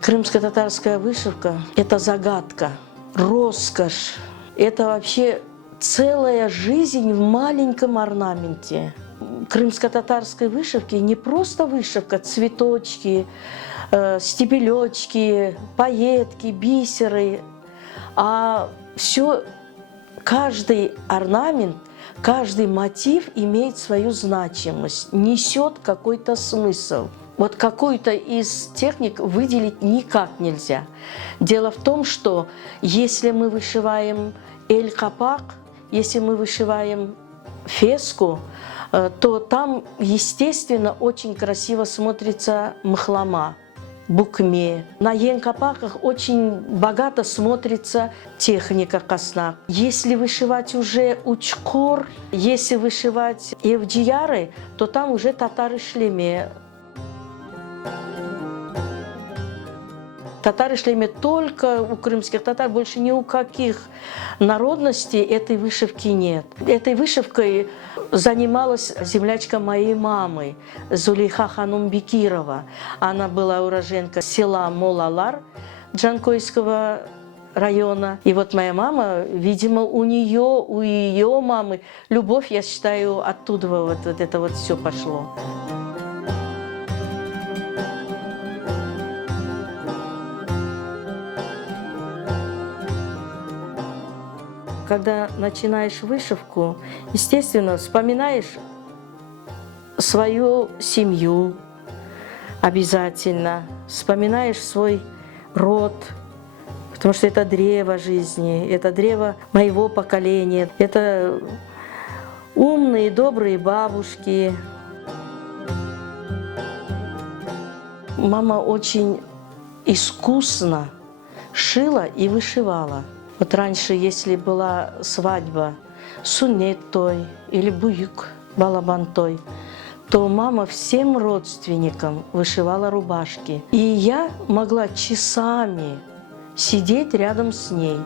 Крымско-татарская вышивка – это загадка, роскошь. Это вообще целая жизнь в маленьком орнаменте. Крымско-татарской вышивки не просто вышивка, цветочки, стебелечки, пайетки, бисеры, а все, каждый орнамент, каждый мотив имеет свою значимость, несет какой-то смысл. Вот какую-то из техник выделить никак нельзя. Дело в том, что если мы вышиваем эль-капак, если мы вышиваем феску, то там, естественно, очень красиво смотрится мхлама, букме. На ен-капаках очень богато смотрится техника каснак. Если вышивать уже учкор, если вышивать евдияры, то там уже татары-шлеме. Татары-шлеме только у крымских татар, больше ни у каких народностей этой вышивки нет. Этой вышивкой занималась землячка моей мамы, Зулейха ханум Бекирова. Она была уроженка села Молалар Джанкойского района. И вот моя мама, видимо, у ее мамы любовь, я считаю, оттуда вот это вот все пошло. Когда начинаешь вышивку, естественно, вспоминаешь свою семью обязательно, вспоминаешь свой род, потому что это древо жизни, это древо моего поколения, это умные, добрые бабушки. Мама очень искусно шила и вышивала. Вот раньше, если была свадьба суннет той или буюк балабан той, то мама всем родственникам вышивала рубашки. И я могла часами сидеть рядом с ней.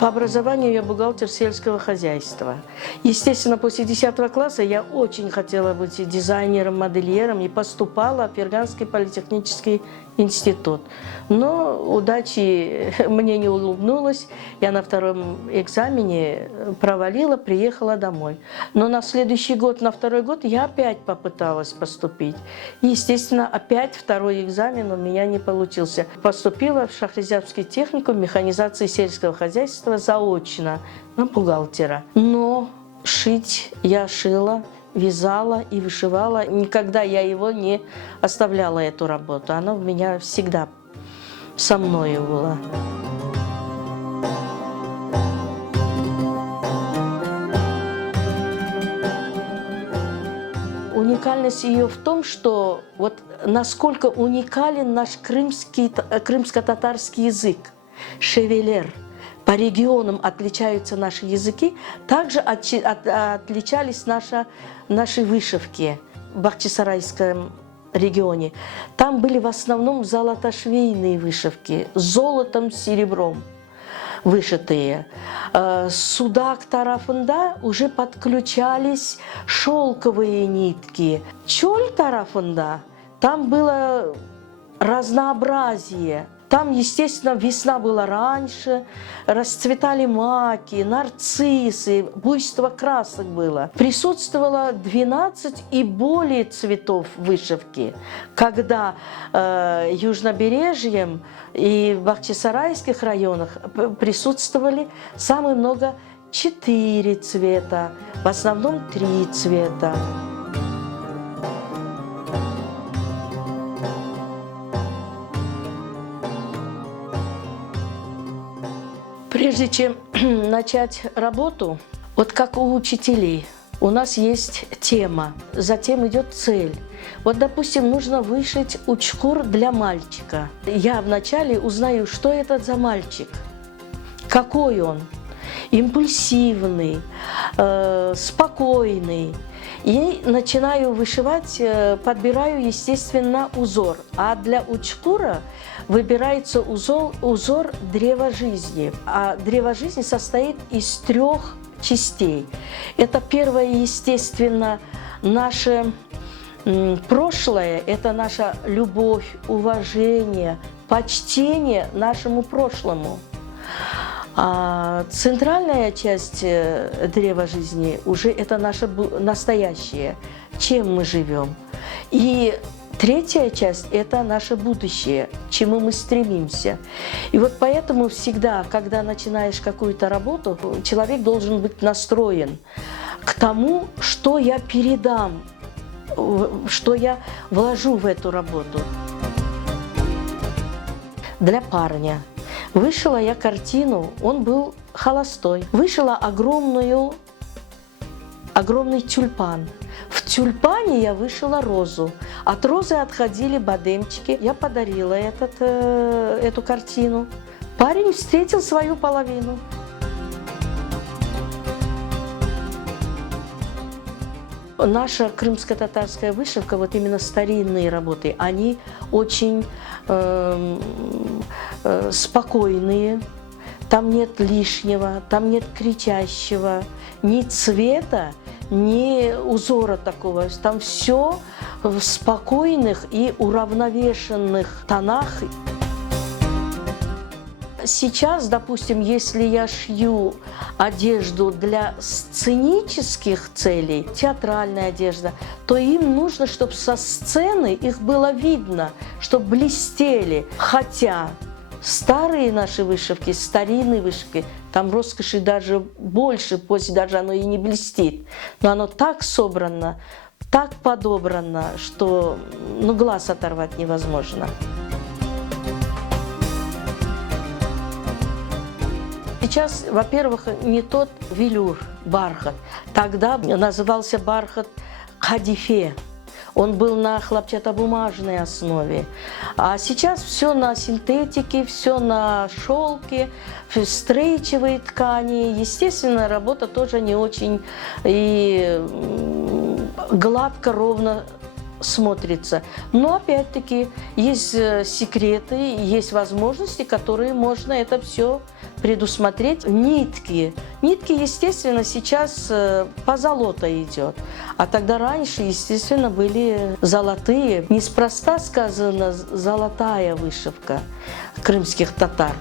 По образованию я бухгалтер сельского хозяйства. Естественно, после 10 класса я очень хотела быть дизайнером, модельером и поступала в Ферганский политехнический институт. Но удачи мне не улыбнулась. Я на втором экзамене провалила, приехала домой. Но на следующий год, на второй год, я опять попыталась поступить. И, естественно, опять второй экзамен у меня не получился. Поступила в Шахрезябский техникум механизации сельского хозяйства заочно на бухгалтера. Но шить я шила, вязала и вышивала. Никогда я его не оставляла, эту работу. Она у меня всегда со мной была. Уникальность ее в том, что вот насколько уникален наш крымско-татарский язык, шевелер. По регионам отличаются наши языки, также отличались наши вышивки в Бахчисарайском регионе. Там были в основном золотошвейные вышивки, с золотом, с серебром вышитые. Судак тарафында уже подключались шелковые нитки. Чоль тарафында там было разнообразие. Там, естественно, весна была раньше, расцветали маки, нарциссы, буйство красок было. Присутствовало 12 и более цветов вышивки, когда южнобережьем и в Бахчисарайских районах присутствовали самое много 4 цвета, в основном 3 цвета. Прежде чем начать работу, вот как у учителей, у нас есть тема, затем идет цель. Вот, допустим, нужно вышить учкур для мальчика. Я вначале узнаю, что это за мальчик, какой он, импульсивный, спокойный. И начинаю вышивать, подбираю, естественно, узор. А для учкура выбирается узор древа жизни. А древо жизни состоит из 3 частей. Это первое, естественно, наше прошлое, это наша любовь, уважение, почтение нашему прошлому. А центральная часть древа жизни уже это наше настоящее, чем мы живем. И третья часть – это наше будущее, к чему мы стремимся. И вот поэтому всегда, когда начинаешь какую-то работу, человек должен быть настроен к тому, что я передам, что я вложу в эту работу. Для парня. Вышила я картину, он был холостой. Вышила огромный тюльпан. В тюльпане я вышила розу. От розы отходили бадемчики. Я подарила эту картину. Парень встретил свою половину. Наша крымско-татарская вышивка, вот именно старинные работы, они очень спокойные, там нет лишнего, там нет кричащего, ни цвета, ни узора такого. Там все в спокойных и уравновешенных тонах. Сейчас, допустим, если я шью одежду для сценических целей, театральная одежда, то им нужно, чтобы со сцены их было видно, чтобы блестели. Хотя старые наши вышивки, старинные вышивки, там роскоши даже больше, пусть даже оно и не блестит. Но оно так собрано, так подобрано, что глаз оторвать невозможно. Сейчас, во-первых, не тот велюр, бархат. Тогда назывался бархат кадифе. Он был на хлопчатобумажной основе. А сейчас все на синтетике, все на шелке, стрейчевые ткани. Естественно, работа тоже не очень и гладко, ровно смотрится. Но опять-таки есть секреты, есть возможности, которые можно это все предусмотреть. Нитки. Нитки, естественно, сейчас позолота идет. А тогда раньше, естественно, были золотые. Неспроста сказано золотая вышивка крымских татар.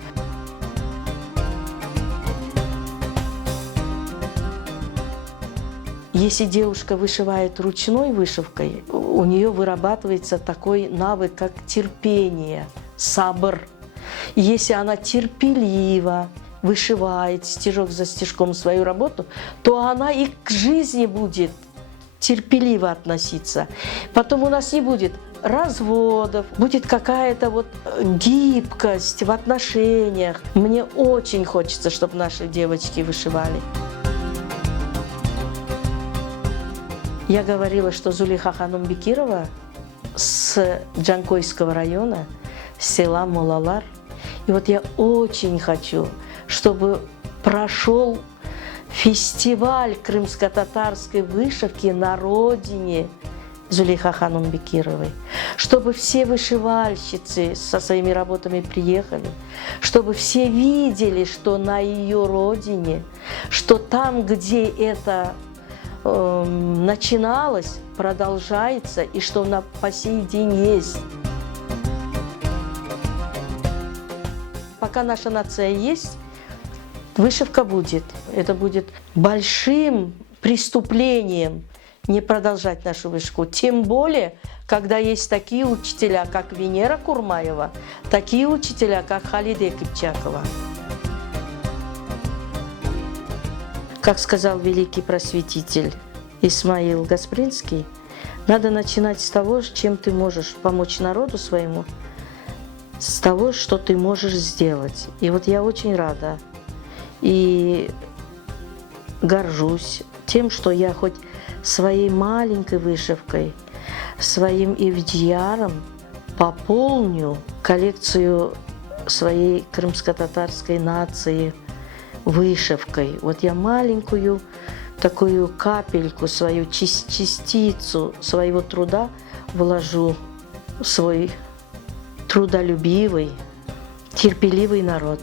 Если девушка вышивает ручной вышивкой, у нее вырабатывается такой навык, как терпение, сабр. Если она терпеливо вышивает стежок за стежком свою работу, то она и к жизни будет терпеливо относиться. Потом у нас не будет разводов, будет какая-то вот гибкость в отношениях. Мне очень хочется, чтобы наши девочки вышивали. Я говорила, что Зулейха Ханум Бекирова с Джанкойского района, с села Молалар. И вот я очень хочу, чтобы прошел фестиваль крымско-татарской вышивки на родине Зулейха Ханум Бекировой, чтобы все вышивальщицы со своими работами приехали, чтобы все видели, что на ее родине, что там, где это начиналось, продолжается и что она по сей день есть. Пока наша нация есть, вышивка будет. Это будет большим преступлением не продолжать нашу вышивку. Тем более, когда есть такие учителя, как Венера Курмаева, такие учителя, как Халиде Кипчакова. Как сказал великий просветитель Исмаил Гаспринский, надо начинать с того, чем ты можешь помочь народу своему, с того, что ты можешь сделать. И вот я очень рада и горжусь тем, что я хоть своей маленькой вышивкой, своим ивдияром пополню коллекцию своей крымско-татарской нации вышивкой. Вот я маленькую такую капельку, свою частицу своего труда вложу в свой трудолюбивый, терпеливый народ.